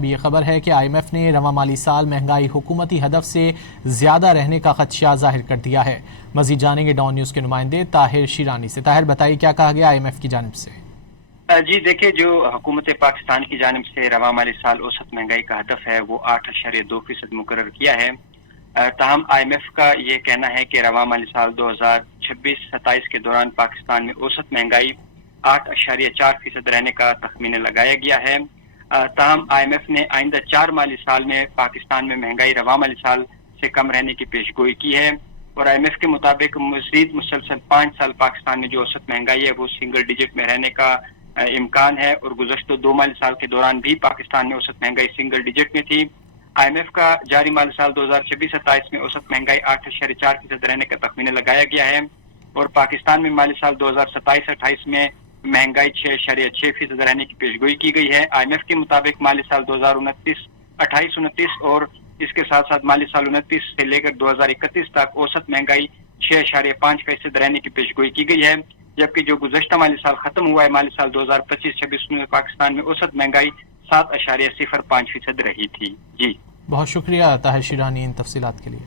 اب یہ خبر ہے کہ IMF نے رواں مالی سال مہنگائی حکومتی ہدف سے زیادہ رہنے کا خدشہ ظاہر کر دیا ہے۔ مزید جانیں گے ڈان نیوز کے نمائندے طاہر شیرانی سے۔ طاہر بتائیے کیا کہا گیا IMF کی جانب سے؟ جی دیکھیں، جو حکومت پاکستان کی جانب سے رواں مالی سال اوسط مہنگائی کا ہدف ہے وہ 8.2% مقرر کیا ہے۔ تاہم IMF کا یہ کہنا ہے کہ رواں مالی سال 2026-27 کے دوران پاکستان میں اوسط مہنگائی 8.4% رہنے کا تخمینہ لگایا گیا ہے۔ تاہم IMF نے آئندہ 4 مالی سال میں پاکستان میں مہنگائی رواں مالی سال سے کم رہنے کی پیش گوئی کی ہے، اور IMF کے مطابق مزید مسلسل 5 سال پاکستان میں جو اوسط مہنگائی ہے وہ سنگل ڈیجٹ میں رہنے کا امکان ہے، اور گزشتہ 2 مالی سال کے دوران بھی پاکستان میں اوسط مہنگائی سنگل ڈیجٹ میں تھی۔ IMF کا جاری مالی سال 2026-27 میں اوسط مہنگائی 8.4% رہنے کا تخمینہ لگایا گیا ہے، اور پاکستان میں مالی سال 2027-28 میں مہنگائی 6.6% رہنے کی پیشگوئی کی گئی ہے۔ IMF کے مطابق مالی سال 2029-28-29 اور اس کے ساتھ ساتھ مالی سال 29 سے لے کر 2031 تک اوسط مہنگائی 6.5% رہنے کی پیشگوئی کی گئی ہے، جبکہ جو گزشتہ مالی سال ختم ہوا ہے مالی سال 2025-26 میں پاکستان میں اوسط مہنگائی 7.05% رہی تھی۔ جی بہت شکریہ طاہر شیرانی ان تفصیلات کے لیے۔